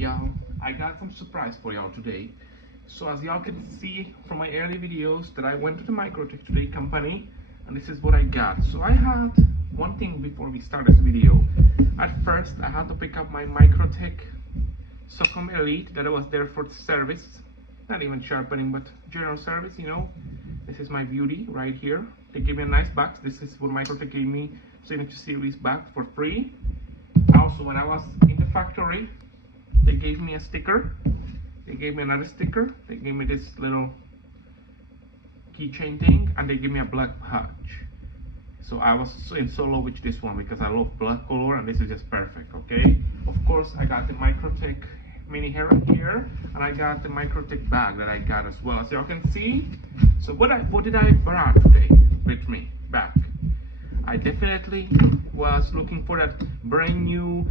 y'all, I got some surprise for y'all today. So as y'all can see from my early videos that I went to the Microtech today company, and this is what I got. So I had one thing before we start this video. At first I had to pick up my Microtech Elite that was there for service, not even sharpening but general service, you know. This is my beauty right here. They gave me a nice box. This is what Microtech gave me, signature series box for free. Also, when I was in the factory, they gave me a sticker. They gave me another sticker. They gave me this little keychain thing, and they gave me a black patch. So I was so love with this one because I love black color, and this is just perfect. Okay. Of course, I got the Microtech mini hair here, and I got the Microtech bag that I got as well, as y'all can see. So what did I bring today with me back? I definitely was looking for that brand new,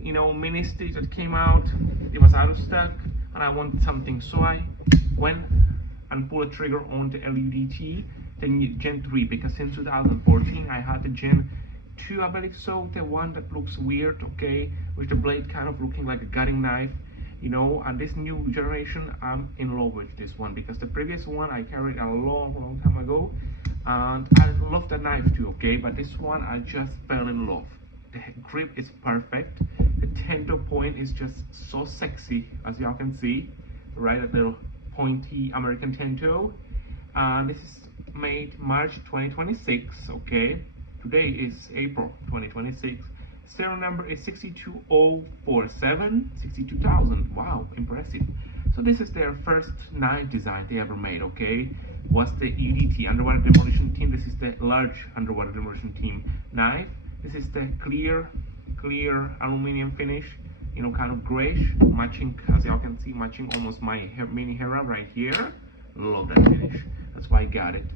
you know, mini stick that came out. It was out of stock, and I wanted something, so I went and pulled a trigger on the LUDT Gen 3, because since 2014 I had the Gen 2, I believe so, the one that looks weird, okay, with the blade kind of looking like a gutting knife, you know. And this new generation, I'm in love with this one, because the previous one I carried a long time ago, and I love the knife too, okay, but this one I just fell in love. The grip is perfect. The tento point is just so sexy, as y'all can see, right? A little pointy American tento. And this is made March 2026, okay. Today is April 2026. Serial number is 62047, 62,000. Wow, impressive. So this is their first knife design they ever made, okay. Was the UDT, Underwater Demolition Team. This is the large Underwater Demolition Team knife. This is the clear aluminum finish, you know, kind of grayish, matching, as y'all can see, matching almost my mini Hera right here. Love that finish. That's why I got it.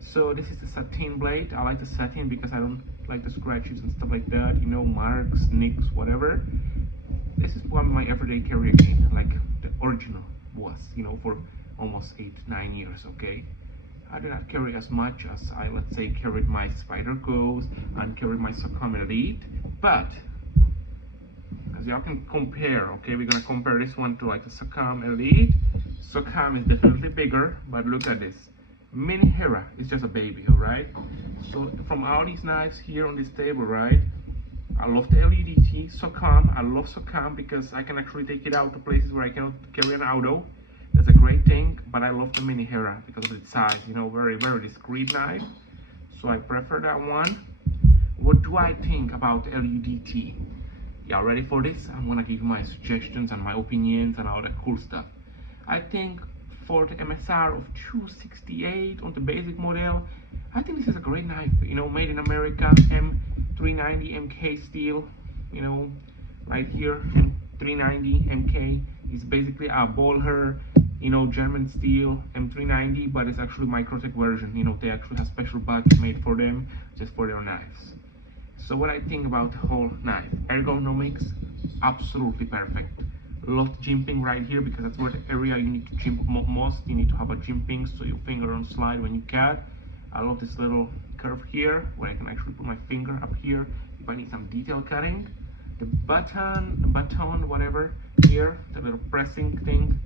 So this is the satin blade. I like the satin because I don't like the scratches and stuff like that, you know, marks, nicks, whatever. This is one of my everyday carry again, like the original was, you know, for almost 8-9 years, okay. I do not carry as much as I, let's say, carried my Spider Ghost and carried my Elite, but as y'all can compare, okay, we're gonna compare this one to like the Elite. is definitely bigger, but look at this. Mini Hera is just a baby, alright? So from all these knives here on this table, right? I love the LUDT I love SOCAM because I can actually take it out to places where I cannot carry an auto. That's a great thing, but I love the mini Hera because of its size, you know, very discreet knife. So I prefer that one. What do I think about the LUDT? Y'all ready for this? I'm gonna give you my suggestions and my opinions and all that cool stuff. I think for the MSR of $268 on the basic model, I think this is a great knife, you know, made in America, M390 MK steel, you know, right here, M390 MK is basically a Bollher, you know, German steel M390, but it's actually Microtech version, you know. They actually have special batch made for them, just for their knives. So what I think about the whole knife, ergonomics, absolutely perfect. Love jimping right here because that's where the area you need to jimp most. You need to have a jimping so your finger don't slide when you cut. I love this little curve here where I can actually put my finger up here if I need some detail cutting. The button, whatever here, the little pressing thing,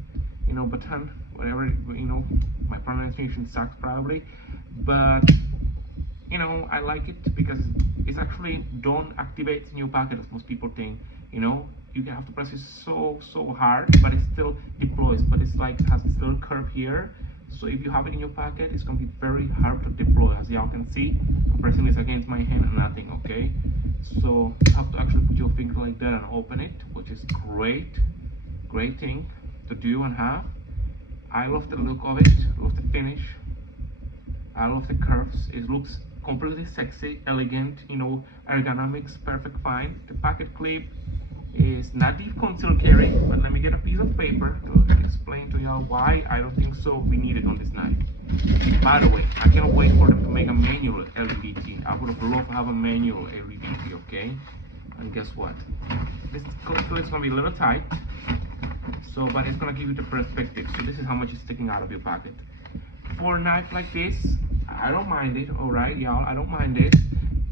you know, button, whatever, you know, my pronunciation sucks probably, but you know, I like it because it's actually don't activate in your pocket as most people think, you know. You have to press it so hard, but it still deploys, but it's like has this little curve here. So if you have it in your pocket, it's gonna be very hard to deploy. As y'all can see, I'm pressing this against my hand and nothing, okay. So you have to actually put your finger like that and open it, which is great thing to do and have. I love the look of it, love the finish, I love the curves. It looks completely sexy, elegant, you know, ergonomics, perfect fine. The pocket clip is not deep concealed carry, but let me get a piece of paper to explain to y'all why I don't think so we need it on this knife. By the way, I cannot wait for them to make a manual LUDT. I would have loved to have a manual LUDT, okay? And guess what? This clip's gonna be a little tight, so but it's gonna give you the perspective. So this is how much is sticking out of your pocket. For a knife like this, I don't mind it, alright, y'all. I don't mind it.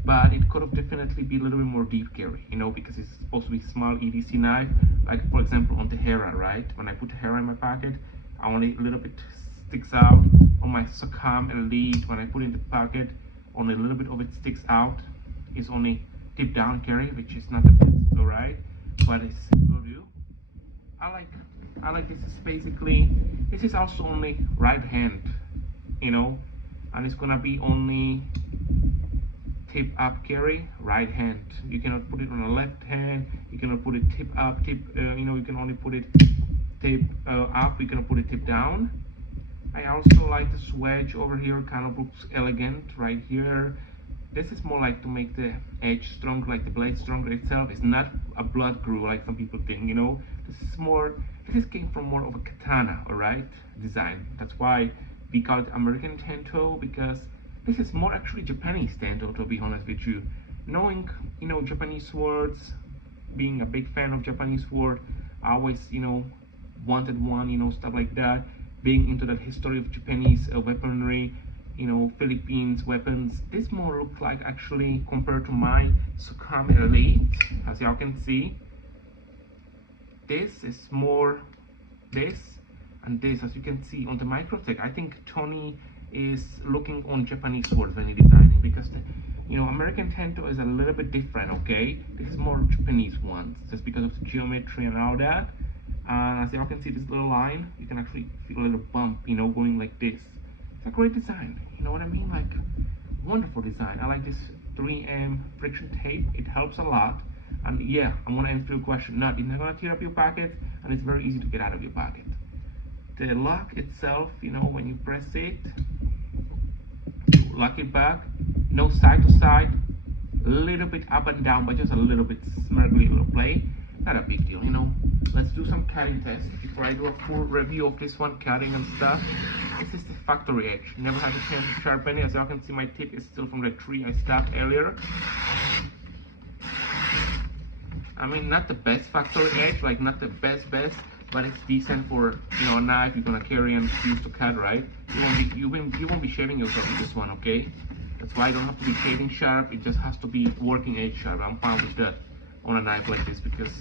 but it could have definitely be a little bit more deep carry, you know, because it's supposed to be small EDC knife. Like for example on the Hera, right? When I put the Hera in my pocket, only a little bit sticks out. On my Socom Elite, when I put it in the pocket, only a little bit of it sticks out. It's only tip down carry, which is not the best, alright, but it will do. I like this. Is basically, this is also only right hand, you know, and it's gonna be only tip up carry, right hand. You cannot put it on the left hand. You cannot put it tip up, you know, you can only put it tip up. You cannot put it tip down. I also like the swedge over here, kind of looks elegant right here. This is more like to make the edge stronger, like the blade stronger itself. It's not a blood glue like some people think, you know. This came from more of a katana, alright, design. That's why we call it American Tento, because this is more actually Japanese Tento, to be honest with you. Knowing, you know, Japanese swords, being a big fan of Japanese sword, I always, you know, wanted one, you know, stuff like that. Being into that history of Japanese weaponry, you know, Philippines weapons, this more looks like actually compared to my Socom Elite, as y'all can see. This is more this and this, as you can see on the Microtech. I think Tony is looking on Japanese swords when he's designing, because the, you know, American Tento is a little bit different, okay? This is more Japanese ones, just because of the geometry and all that. And as y'all can see, this little line, you can actually feel a little bump, you know, going like this. It's a great design, you know what I mean? Like, wonderful design. I like this 3M friction tape. It helps a lot. And yeah, I'm gonna answer your question. No, it's not gonna tear up your pocket, and it's very easy to get out of your pocket. The lock itself, you know, when you press it, you lock it back, no side to side, a little bit up and down, but just a little bit smirgly little play. Not a big deal, you know. Let's do some cutting tests before I do a full review of this one, cutting and stuff. This is the factory edge. Never had a chance to sharpen it. As y'all can see, my tip is still from the tree I stopped earlier. I mean, not the best factory edge, like not the best, but it's decent for, you know, a knife you're gonna carry and use to cut, right? You won't be shaving yourself with this one, okay? That's why I don't have to be shaving sharp. It just has to be working edge sharp. I'm fine with that on a knife like this, because,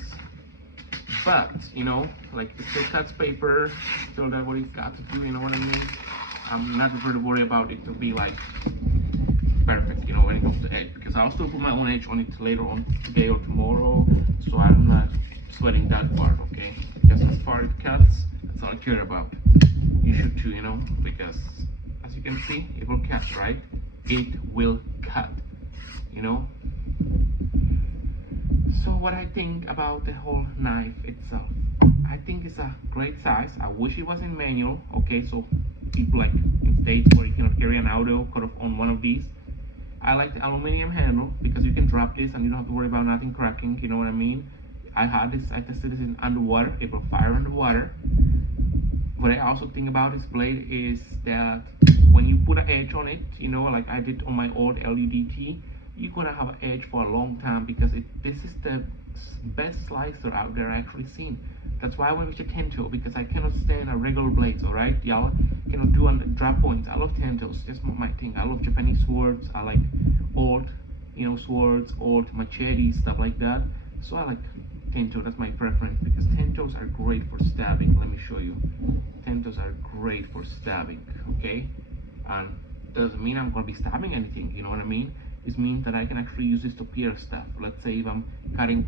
but you know, like it still cuts paper, still does what it's got to do, you know what I mean? I'm not really worried about it to be like perfect, you know, when it comes to edge, because I'll still put my own edge on it later on today or tomorrow, so I'm not sweating that part, okay? Just as far as it cuts, that's all I care about. You should too, you know, because as you can see, it will cut, right? It will cut, you know. So what I think about the whole knife itself, I think it's a great size. I wish it was in manual, okay, so people like in states where you cannot carry an auto could have owned one of these. I like the aluminum handle because you can drop this and you don't have to worry about nothing cracking, you know what I mean? I tested this in underwater, it will fire underwater. What I also think about this blade is that when you put an edge on it, you know, like I did on my old LUDT, you're gonna have an edge for a long time, because this is the best slicer out there I actually seen. That's why I went with the Tento, because I cannot stand a regular blades, alright? Y'all cannot do on the drop points. I love Tentos, that's my thing. I love Japanese swords, I like old, you know, swords, old machetes, stuff like that. So I like Tento, that's my preference, because Tentos are great for stabbing. Let me show you. Tentos are great for stabbing, okay? And doesn't mean I'm gonna be stabbing anything, you know what I mean? This means that I can actually use this to pierce stuff. Let's say if I'm cutting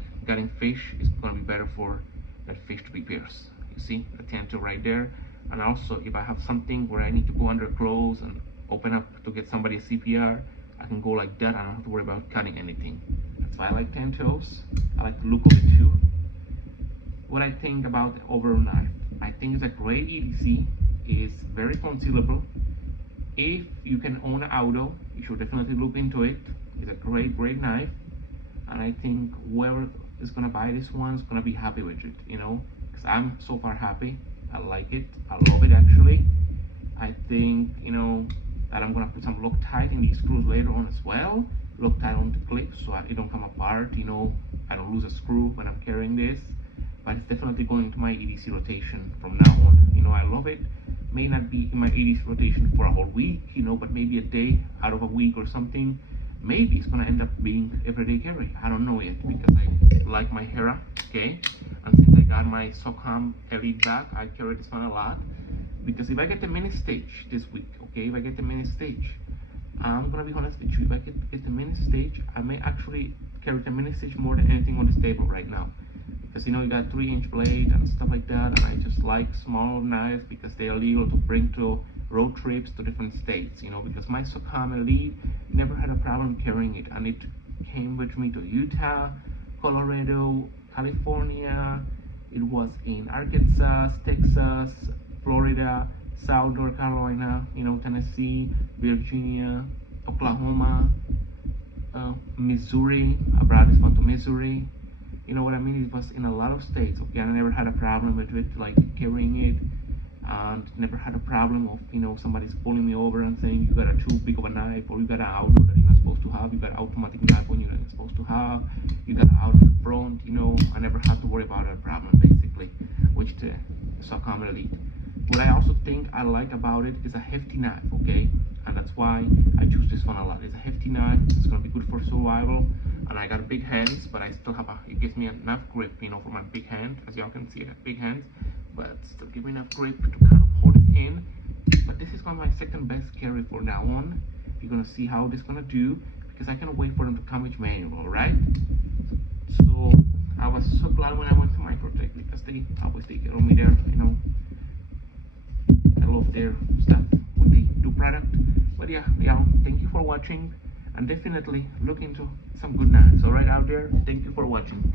fish, it's gonna be better for that fish to be pierced. You see the Tento right there. And also if I have something where I need to go under clothes and open up to get somebody a CPR, I can go like that. I don't have to worry about cutting anything. That's why I like Tentos. I like the look of it too. What I think about the overall knife, I think it's a great EDC. It's very concealable. If you can own an auto, you should definitely look into it. It's a great knife, and I think whoever is gonna buy this one is gonna be happy with it, you know, because I'm so far happy. I like it, I love it actually. I think, you know, that I'm gonna put some Loctite in these screws later on as well. Loctite on the clip so it don't come apart, you know, I don't lose a screw when I'm carrying this. But it's definitely going into my EDC rotation from now on. You know, I love it. May not be in my EDC rotation for a whole week, you know, but maybe a day out of a week or something. maybe it's gonna end up being everyday carry. I don't know yet, because I like my Hera, okay? And since I got my SOCOM Elite back, I carry this one a lot. Because if I get the mini stage this week, okay, if I get the mini stage, I'm gonna be honest with you, if I get the mini stage, I may actually carry the mini stage more than anything on this table right now. Because you know, you got 3-inch blade and stuff like that, and I just like small knives because they're legal to bring to road trips to different states, you know, because my SOCOM Elite never had a problem carrying it, and it came with me to Utah, Colorado, California, it was in Arkansas, Texas, Florida, South North Carolina, you know, Tennessee, Virginia, Oklahoma, Missouri. I brought this one to Missouri. You know what I mean? It was in a lot of states, okay? And I never had a problem with it, like carrying it, and never had a problem of, you know, somebody's pulling me over and saying you got a too big of a knife, or you got an outdoor that you're not supposed to have, you got an automatic knife on you that you're supposed to have, you got out of the front, you know. I never had to worry about a problem, basically, which the SOCOM Elite. What I also think I like about it is a hefty knife, okay? And that's why I choose this one a lot. It's a hefty knife, it's gonna be good for survival, and I got big hands, but I still have it gives me enough grip, you know, for my big hand. As y'all can see, I got big hands, but still give me enough grip to kind of hold it in. But this is gonna be my second best carry for now on. You're gonna see how this gonna do, because I cannot wait for them to come with manual, right? So I was so glad when I went to Microtech, because they always take care of me there, you know. I love their stuff, what they do product. But yeah, thank you for watching, and definitely look into some good knives. All right, out there, thank you for watching.